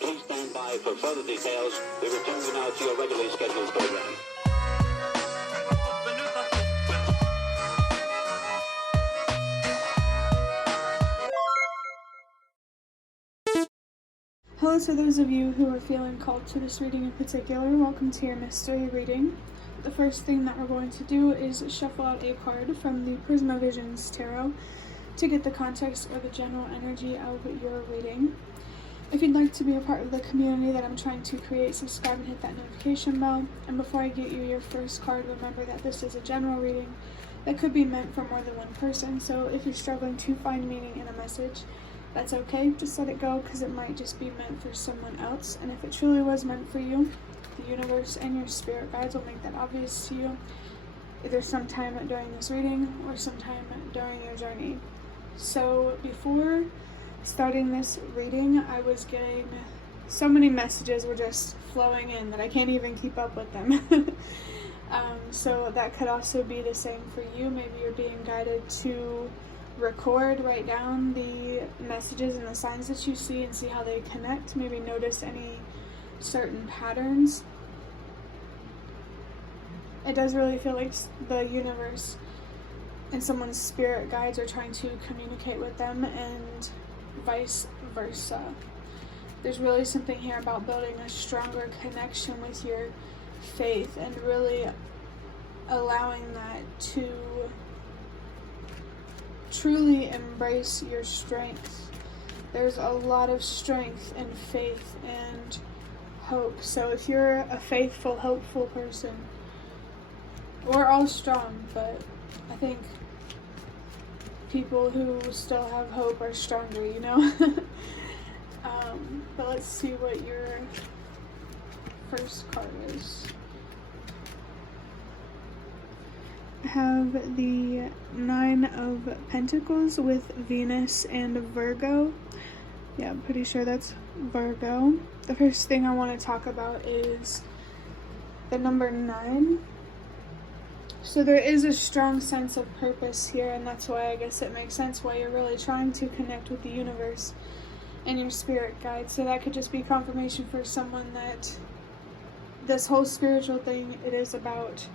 Please stand by for further details. We return you now to your regularly scheduled program. Hello to those of you who are feeling called to this reading in particular. Welcome to your mystery reading. The first thing that we're going to do is shuffle out a card from the Prisma Visions Tarot to get the context or the general energy of your reading. If you'd like to be a part of the community that I'm trying to create, subscribe and hit that notification bell. And before I get you your first card, remember that this is a general reading that could be meant for more than one person. So if you're struggling to find meaning in a message, that's okay. Just let it go, because it might just be meant for someone else. And if it truly was meant for you, the universe and your spirit guides will make that obvious to you, either sometime during this reading or sometime during your journey. So before starting this reading, I was getting so many messages were just flowing in that I can't even keep up with them. So that could also be the same for you. Maybe you're being guided to write down the messages and the signs that you see and see how they connect. Maybe notice any certain patterns. It does really feel like the universe and someone's spirit guides are trying to communicate with them, and vice versa. There's really something here about building a stronger connection with your faith and really allowing that to truly embrace your strength. There's a lot of strength and faith and hope. So if you're a faithful, hopeful person, we're all strong, but I think people who still have hope are stronger, you know? But let's see what your first card is. I have the 9 of Pentacles with Venus and Virgo. Yeah, I'm pretty sure that's Virgo. The first thing I want to talk about is the number 9. So there is a strong sense of purpose here, and that's why I guess it makes sense why you're really trying to connect with the universe and your spirit guide. So that could just be confirmation for someone that this whole spiritual thing, it is about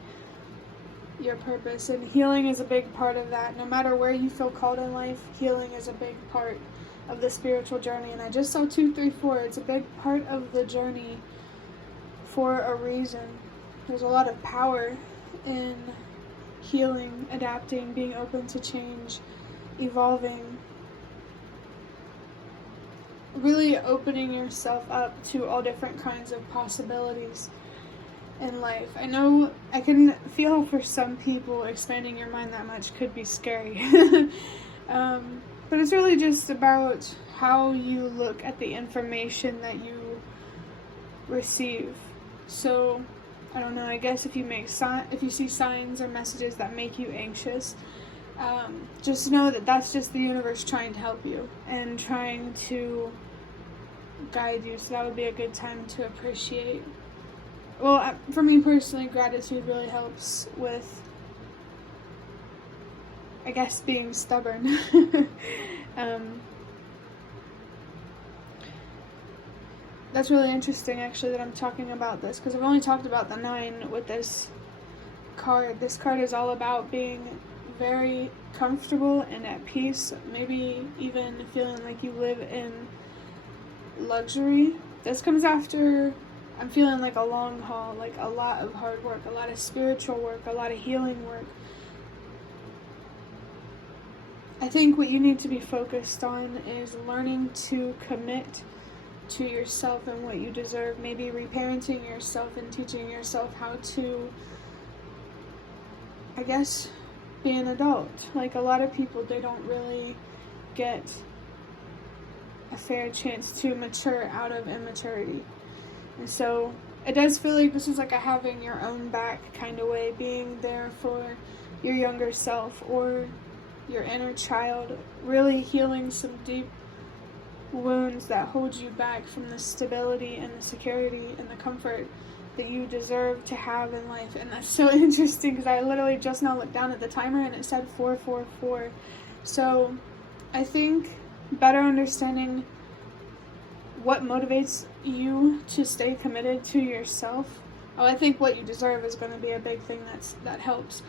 your purpose, and healing is a big part of that. No matter where you feel called in life, healing is a big part of the spiritual journey. And I just saw 2, 3, 4. It's a big part of the journey for a reason. There's a lot of power in healing, adapting, being open to change, evolving, really opening yourself up to all different kinds of possibilities in life. I know I can feel for some people expanding your mind that much could be scary. But it's really just about how you look at the information that you receive. So I don't know, I guess if you see signs or messages that make you anxious, just know that that's just the universe trying to help you and trying to guide you. So that would be a good time to appreciate. Well, for me personally, gratitude really helps with, I guess, being stubborn. That's really interesting, actually, that I'm talking about this, because I've only talked about the 9 with this card. This card is all about being very comfortable and at peace, maybe even feeling like you live in luxury. This comes after, I'm feeling like a long haul, like a lot of hard work, a lot of spiritual work, a lot of healing work. I think what you need to be focused on is learning to commit to yourself and what you deserve. Maybe reparenting yourself and teaching yourself how to, I guess, be an adult. Like a lot of people, they don't really get a fair chance to mature out of immaturity. And so it does feel like this is like a having your own back kind of way, being there for your younger self or your inner child, really healing some deep wounds that hold you back from the stability and the security and the comfort that you deserve to have in life. And that's so interesting because I literally just now looked down at the timer and it said 444. So I think better understanding what motivates you to stay committed to yourself. Oh, I think what you deserve is going to be a big thing that helps.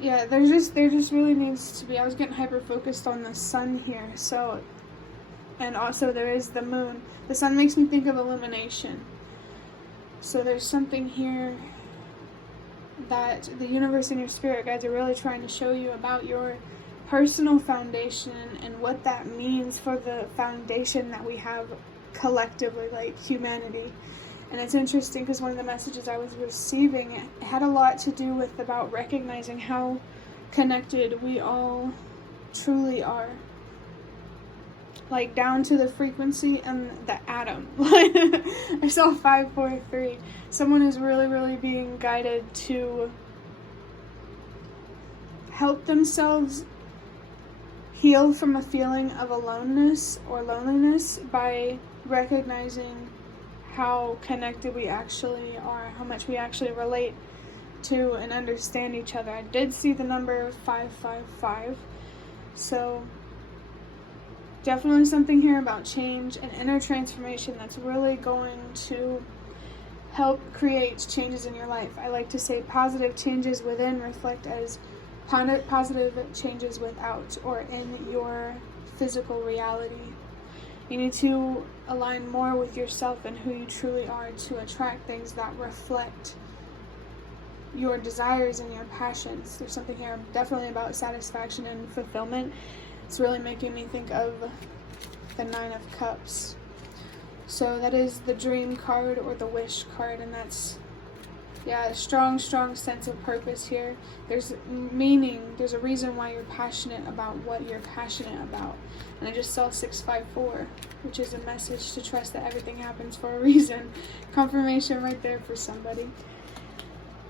Yeah, there just really needs to be, I was getting hyper focused on the sun here, so, and also there is the moon. The sun makes me think of illumination. So there's something here that the universe and your spirit guides are really trying to show you about your personal foundation and what that means for the foundation that we have collectively, like humanity. And it's interesting because one of the messages I was receiving, it had a lot to do with about recognizing how connected we all truly are. Like down to the frequency and the atom. I saw 543. Someone is really, really being guided to help themselves heal from a feeling of aloneness or loneliness by recognizing how connected we actually are, how much we actually relate to and understand each other. I did see the number 555, so definitely something here about change and inner transformation that's really going to help create changes in your life. I like to say positive changes within reflect as positive changes without, or in your physical reality. You need to align more with yourself and who you truly are to attract things that reflect your desires and your passions. There's something here definitely about satisfaction and fulfillment. It's really making me think of the 9 of Cups. So that is the dream card or the wish card, and that's, yeah, a strong sense of purpose here. There's meaning, there's a reason why you're passionate about what you're passionate about. And I just saw 654, which is a message to trust that everything happens for a reason. Confirmation right there for somebody.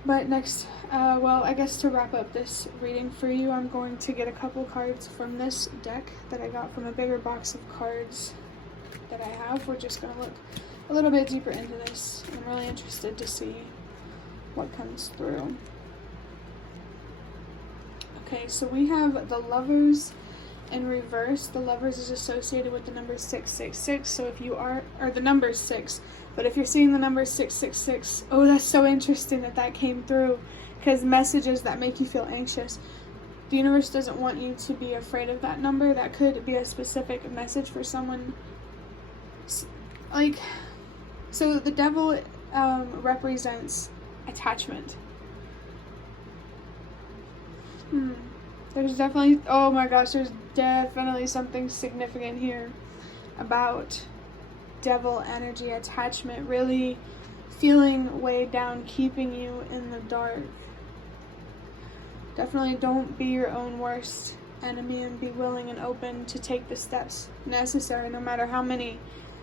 But next, well, I guess to wrap up this reading for you, I'm going to get a couple cards from this deck that I got from a bigger box of cards that I have. We're just going to look a little bit deeper into this. I'm really interested to see what comes through. Okay, so we have the Lovers in reverse. The Lovers is associated with the number 666, so if you are, or the number 6, but if you're seeing the number 666, oh, that's so interesting that came through, because messages that make you feel anxious, the universe doesn't want you to be afraid of that number. That could be a specific message for someone. Like, so the devil represents attachment. There's definitely, oh my gosh, there's definitely something significant here about devil energy, attachment, really feeling weighed down, keeping you in the dark. Definitely don't be your own worst enemy and be willing and open to take the steps necessary, no matter how many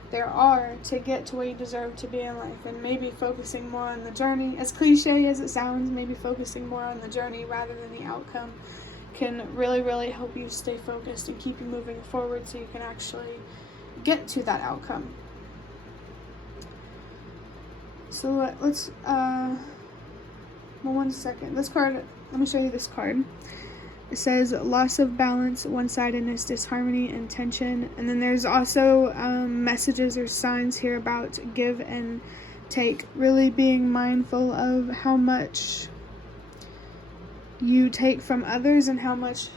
there are, to get to where you deserve to be in life. And maybe focusing more on the journey, as cliche as it sounds, maybe focusing more on the journey rather than the outcome can really, really help you stay focused and keep you moving forward so you can actually get to that outcome. So let's, well, one second. This card, let me show you this card. It says loss of balance, one-sidedness, disharmony, and tension. And then there's also messages or signs here about give and take. Really being mindful of how much you take from others and how much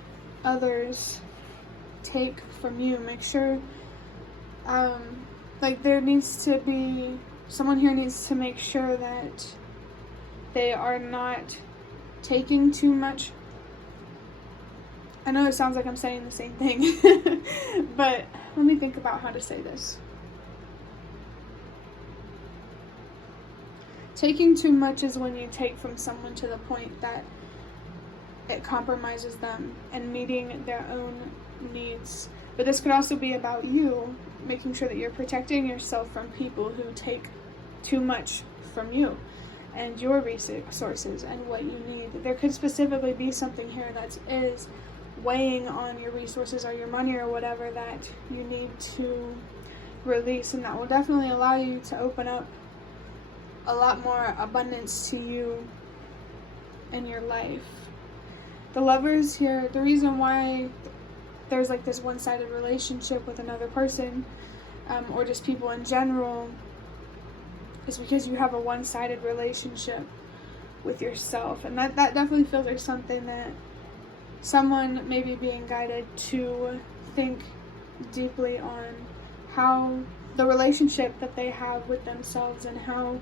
others take from you. Make sure, like there needs to be, someone here needs to make sure that they are not taking too much. I know it sounds like I'm saying the same thing, but let me think about how to say this. Taking too much is when you take from someone to the point that it compromises them and meeting their own needs. But this could also be about you, making sure that you're protecting yourself from people who take too much from you and your resources and what you need. There could specifically be something here that is weighing on your resources or your money or whatever that you need to release, and that will definitely allow you to open up a lot more abundance to you in your life. The Lovers here, the reason why there's like this one-sided relationship with another person, or just people in general, is because you have a one-sided relationship with yourself. And that definitely feels like something that someone may be being guided to think deeply on, how the relationship that they have with themselves, and how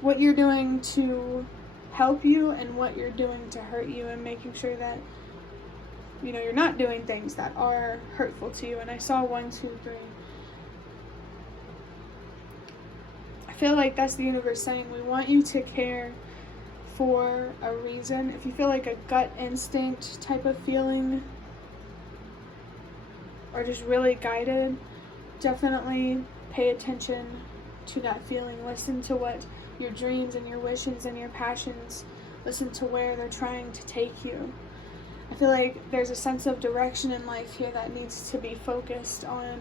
what you're doing to help you and what you're doing to hurt you, and making sure that, you know, you're not doing things that are hurtful to you. And I saw 1, 2, 3. I feel like that's the universe saying, we want you to care for a reason. If you feel like a gut instinct type of feeling, or just really guided, definitely pay attention to that feeling. Listen to what your dreams and your wishes and your passions, listen to where they're trying to take you. I feel like there's a sense of direction in life here that needs to be focused on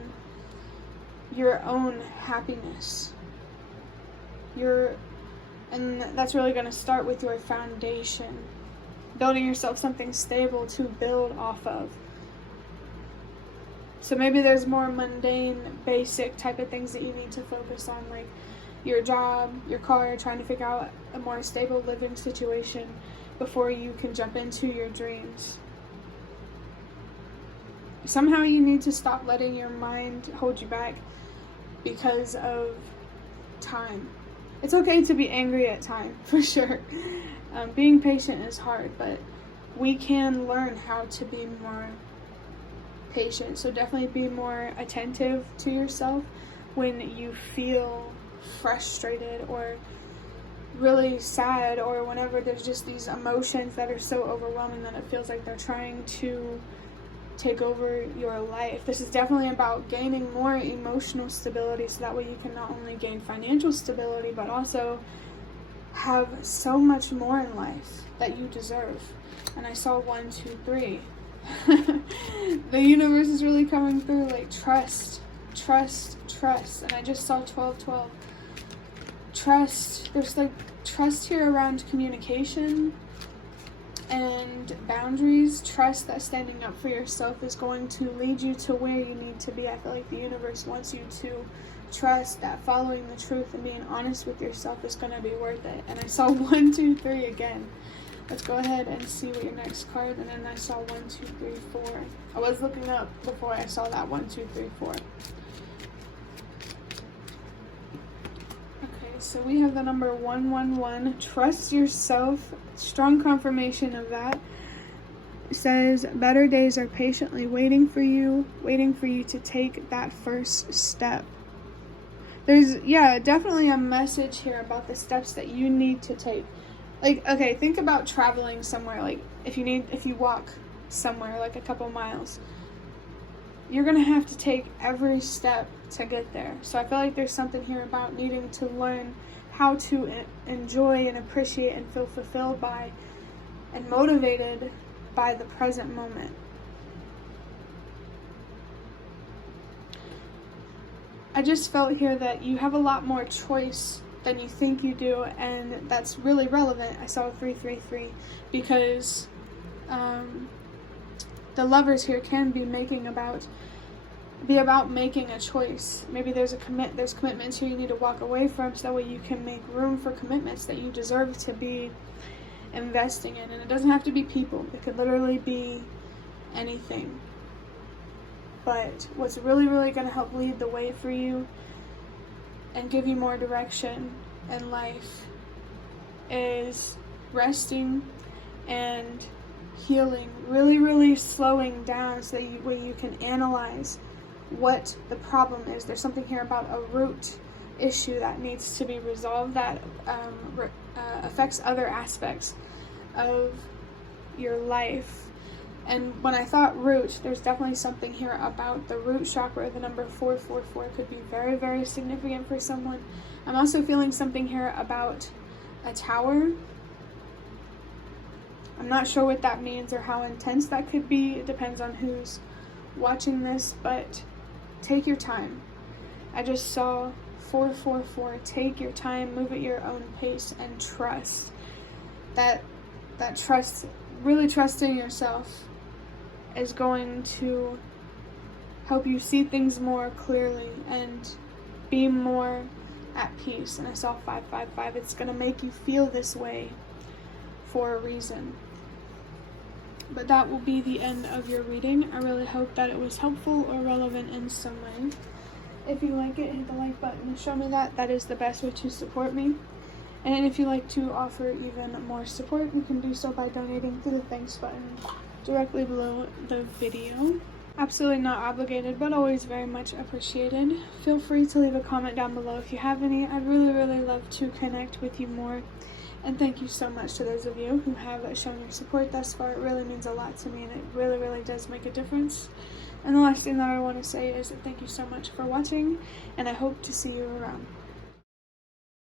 your own happiness. And that's really going to start with your foundation, building yourself something stable to build off of. So maybe there's more mundane, basic type of things that you need to focus on, like your job, your car, trying to figure out a more stable living situation before you can jump into your dreams. Somehow you need to stop letting your mind hold you back because of time. It's okay to be angry at time, for sure. Being patient is hard, but we can learn how to be more patient. So definitely be more attentive to yourself when you feel frustrated or really sad, or whenever there's just these emotions that are so overwhelming that it feels like they're trying to take over your life. This is definitely about gaining more emotional stability, so that way you can not only gain financial stability, but also have so much more in life that you deserve. And I saw 1, 2, 3. The universe is really coming through, like trust. And I just saw 12, 12. Trust. There's like trust here around communication and boundaries. Trust that standing up for yourself is going to lead you to where you need to be. I feel like the universe wants you to trust that following the truth and being honest with yourself is going to be worth it. And I saw 1, 2, 3 again. Let's go ahead and see what your next card. And then I saw 1, 2, 3, 4. I was looking up before I saw that 1, 2, 3, 4. So we have the number 111. Trust yourself. Strong confirmation of that. It says better days are patiently waiting for you to take that first step. There's, definitely a message here about the steps that you need to take. Like, okay, think about traveling somewhere. Like, if you walk somewhere like a couple miles, you're gonna have to take every step to get there. So I feel like there's something here about needing to learn how to enjoy and appreciate and feel fulfilled by and motivated by the present moment. I just felt here that you have a lot more choice than you think you do, and that's really relevant. I saw 333 because the lovers here can be about making a choice. Maybe there's commitments here you need to walk away from, so that way you can make room for commitments that you deserve to be investing in. And it doesn't have to be people. It could literally be anything. But what's really, really going to help lead the way for you and give you more direction in life is resting and healing, really, really slowing down so that you can analyze what the problem is. There's something here about a root issue that needs to be resolved that affects other aspects of your life. And when I thought root, there's definitely something here about the root chakra. The number 444 could be very, very significant for someone. I'm also feeling something here about a tower. I'm not sure what that means or how intense that could be. It depends on who's watching this, but take your time. I just saw 444. Take your time, move at your own pace, and trust. That trust, really trusting yourself is going to help you see things more clearly and be more at peace. And I saw 555. It's going to make you feel this way for a reason. But that will be the end of your reading. I really hope that it was helpful or relevant in some way. If you like it, hit the like button and show me that. That is the best way to support me. And if you'd like to offer even more support, you can do so by donating through the thanks button directly below the video. Absolutely not obligated, but always very much appreciated. Feel free to leave a comment down below if you have any. I'd really love to connect with you more. And thank you so much to those of you who have shown your support thus far. It really means a lot to me, and it really does make a difference. And the last thing that I want to say is thank you so much for watching, and I hope to see you around.